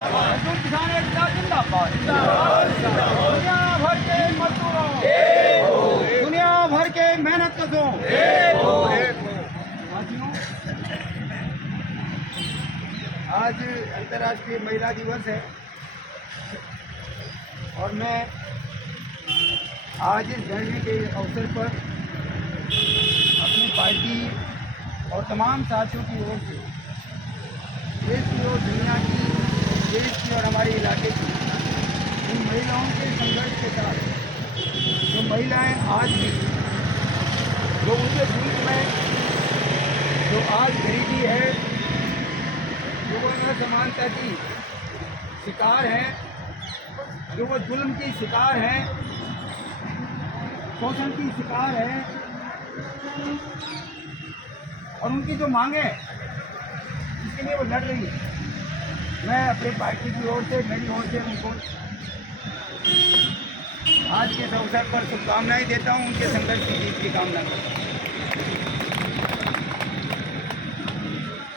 मजदूर किसान एकता जिंदाबाद। दुनिया भर के मजदूरों, दुनिया भर के मेहनत कशों, साथियों, आज अंतर्राष्ट्रीय महिला दिवस है और मैं आज इस धरने के अवसर पर अपनी पार्टी और तमाम साथियों की ओर से देश की और दुनिया की, देश की और हमारे इलाके की इन महिलाओं के संघर्ष के साथ जो महिलाएं आज भी जो उनके मुल्क में जो आज गरीबी है, जो वो असमानता की शिकार हैं, जो वो जुल्म की शिकार हैं, शोषण की शिकार हैं और उनकी जो मांगे इसके लिए वो लड़ रही है। मैं अपनी पार्टी की ओर से, मेरी ओर से उनको आज के इस अवसर पर शुभकामनाएं देता हूं, उनके संघर्ष की जीत की कामना करता हूं।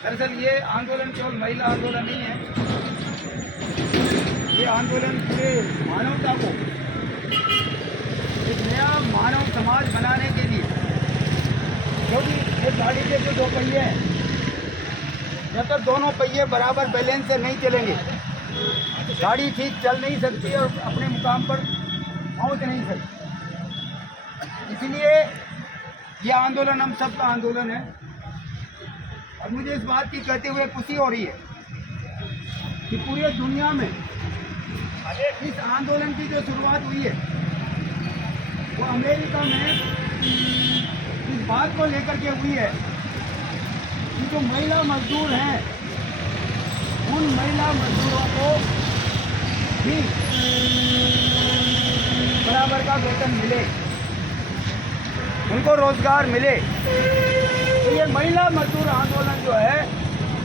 दरअसल ये आंदोलन केवल महिला आंदोलन नहीं है, ये आंदोलन पूरे मानवता को एक नया मानव समाज बनाने के लिए, क्योंकि ये गाड़ी के जो दो पहिए हैं, जब तक दोनों पहिए बराबर बैलेंस से नहीं चलेंगे गाड़ी ठीक चल नहीं सकती और अपने मुकाम पर पहुंच नहीं सकती। इसलिए यह आंदोलन हम सबका आंदोलन है और मुझे इस बात की कहते हुए खुशी हो रही है कि पूरी दुनिया में इस आंदोलन की जो शुरुआत हुई है वो अमेरिका में इस बात को लेकर के हुई है कि जो महिला मजदूर हैं उन महिला मजदूरों को भी बराबर का वेतन मिले, उनको रोजगार मिले। तो ये महिला मजदूर आंदोलन जो है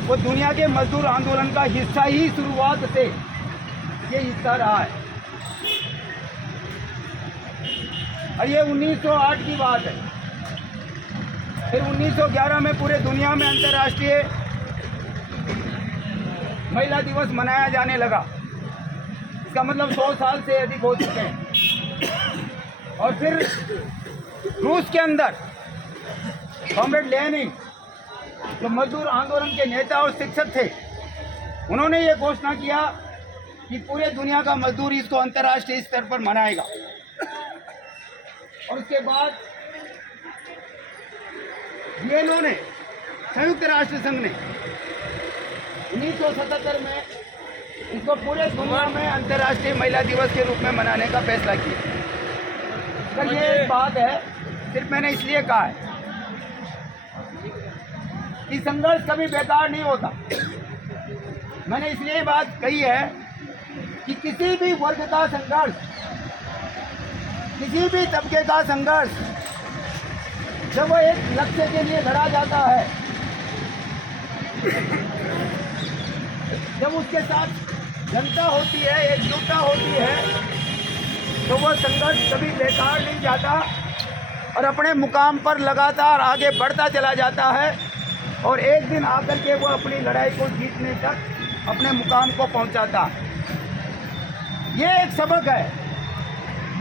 वो दुनिया के मजदूर आंदोलन का हिस्सा ही शुरुआत से ये हिस्सा रहा है और ये 1908 की बात है। फिर 1911 में पूरे दुनिया में अंतर्राष्ट्रीय महिला दिवस मनाया जाने लगा। इसका मतलब 100 साल से अधिक हो चुके हैं। और फिर रूस के अंदर कॉमरेड लेनिन जो मजदूर आंदोलन के नेता और शिक्षक थे, उन्होंने ये घोषणा किया कि पूरे दुनिया का मजदूर इसको अंतर्राष्ट्रीय स्तर पर मनाएगा। और उसके बाद यूएनओ ने, संयुक्त राष्ट्र संघ ने 1977 में इसको पूरे दुनिया में अंतर्राष्ट्रीय महिला दिवस के रूप में मनाने का फैसला किया। पर ये एक बात है, सिर्फ मैंने इसलिए कहा है कि संघर्ष कभी बेकार नहीं होता। मैंने इसलिए बात कही है कि किसी भी वर्ग का संघर्ष, किसी भी तबके का संघर्ष जब वो एक लक्ष्य के लिए लड़ा जाता है, जब उसके साथ जनता होती है, एकजुटता होती है, तो वो संघर्ष कभी बेकार नहीं जाता और अपने मुकाम पर लगातार आगे बढ़ता चला जाता है और एक दिन आकर के वो अपनी लड़ाई को जीतने तक अपने मुकाम को पहुंचाता है। ये एक सबक है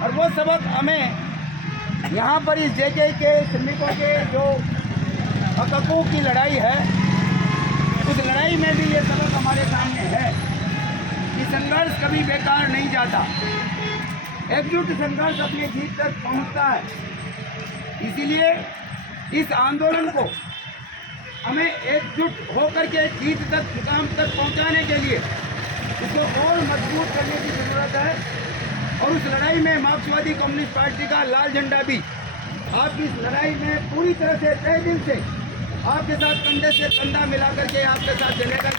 और वो सबक हमें यहाँ पर इस जेके के श्रमिकों के जो हकों की लड़ाई है, उस लड़ाई में भी ये सबक हमारे सामने है कि संघर्ष कभी बेकार नहीं जाता, एकजुट संघर्ष अपनी जीत तक पहुँचता है। इसीलिए इस आंदोलन को हमें एकजुट होकर के जीत तक, मुकाम तक पहुँचाने के लिए इसको और मजबूत करने की ज़रूरत है। और उस लड़ाई में मार्क्सवादी कम्युनिस्ट पार्टी का लाल झंडा भी आपकी इस लड़ाई में पूरी तरह से तय दिल से आपके साथ कंधे से कंधा मिला करके आपके साथ चलेगा।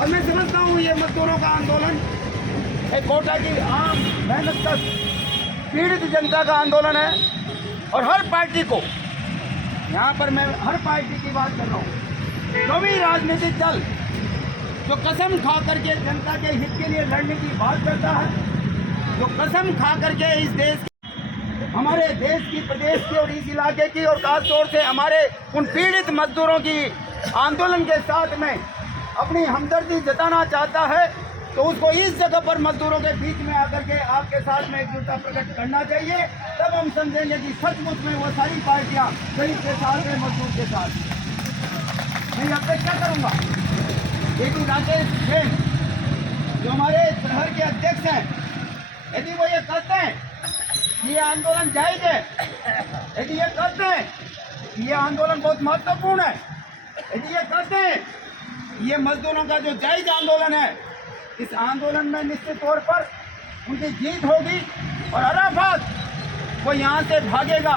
और मैं समझता हूँ ये मजदूरों का आंदोलन एक कोटा की आम मेहनत का पीड़ित जनता का आंदोलन है और हर पार्टी को, यहाँ पर मैं हर पार्टी की बात कर रहा हूँ, जो भी राजनीतिक दल जो कसम खा करके जनता के हित के लिए लड़ने की बात करता है, जो कसम खा करके इस देश, हमारे देश की, प्रदेश की और इस इलाके की और खास तौर से हमारे उन पीड़ित मजदूरों की आंदोलन के साथ में अपनी हमदर्दी जताना चाहता है तो उसको इस जगह पर मजदूरों के बीच में आकर के आपके साथ में एकजुटता प्रकट करना चाहिए। तब हम समझेंगे कि सचमुच में वो सारी पार्टियां गरीब के साथ है, मजदूर के साथ। मैं अब तक क्या करूँगा, यदि राकेश जैन जो हमारे शहर के अध्यक्ष हैं, यदि वो ये कहते हैं कि ये आंदोलन जायज है, यदि ये कहते हैं कि ये आंदोलन बहुत महत्वपूर्ण है, यदि ये कहते हैं ये मजदूरों का जो जायज आंदोलन है, इस आंदोलन में निश्चित तौर पर उनकी जीत होगी और अराफात वो यहाँ से भागेगा।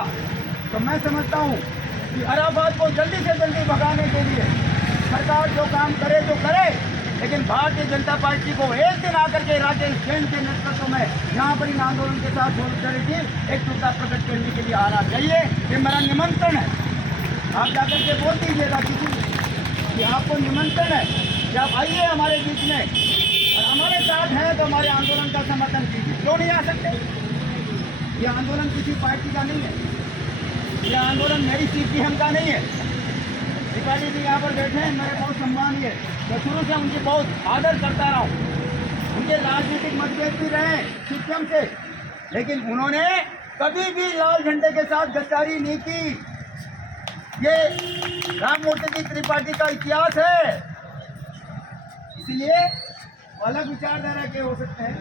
तो मैं समझता हूँ कि अराफात को जल्दी से जल्दी भगाने के लिए सरकार जो काम करे तो करे, लेकिन भारतीय जनता पार्टी को एक दिन आकर के राकेश जैन के नेतृत्व में यहाँ पर इन आंदोलन के साथ सॉलिडरिटी एकजुटता प्रकट करने के लिए आना चाहिए। ये मेरा निमंत्रण है। आप जाकर के बोल दीजिएगा किसी कि आपको निमंत्रण है कि आप आइए हमारे बीच में और हमारे साथ हैं तो हमारे आंदोलन का समर्थन कीजिए। क्यों नहीं आ सकते? ये आंदोलन किसी पार्टी का नहीं है, ये आंदोलन मेरी सीपीएम का नहीं है। त्रिपाठी जी यहाँ पर बैठे हैं, मेरे बहुत सम्मानीय, मैं शुरू से उनकी बहुत आदर करता रहा हूँ। उनके राजनीतिक मतभेद भी रहे सीपीएम से, लेकिन उन्होंने कभी भी लाल झंडे के साथ गद्दारी नहीं की। ये राममूर्ति त्रिपाठी का इतिहास है। इसलिए अलग विचारधारा के हो सकते हैं,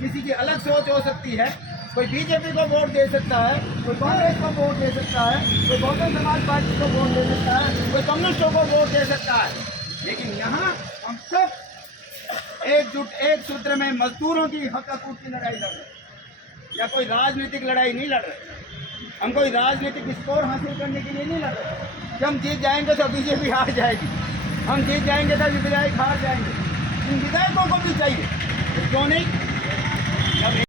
किसी की अलग सोच हो सकती है। कोई बीजेपी को वोट दे सकता है, कोई कांग्रेस को वोट दे सकता है, कोई बहुजन समाज पार्टी को वोट दे सकता है, कोई कम्युनिस्टों को वोट दे सकता है। लेकिन यहाँ हम सब एकजुट एक सूत्र में मजदूरों की हक हकूक की लड़ाई लड़ रहे हैं। या कोई राजनीतिक लड़ाई नहीं लड़ रहे, हम कोई राजनीतिक स्कोर हासिल करने के लिए नहीं लड़ रहे कि हम जीत जाएंगे तो बीजेपी हार जाएगी, हम जीत जाएंगे तो विधायक हार जाएंगे। इन विधायकों को भी चाहिए, क्यों नहीं?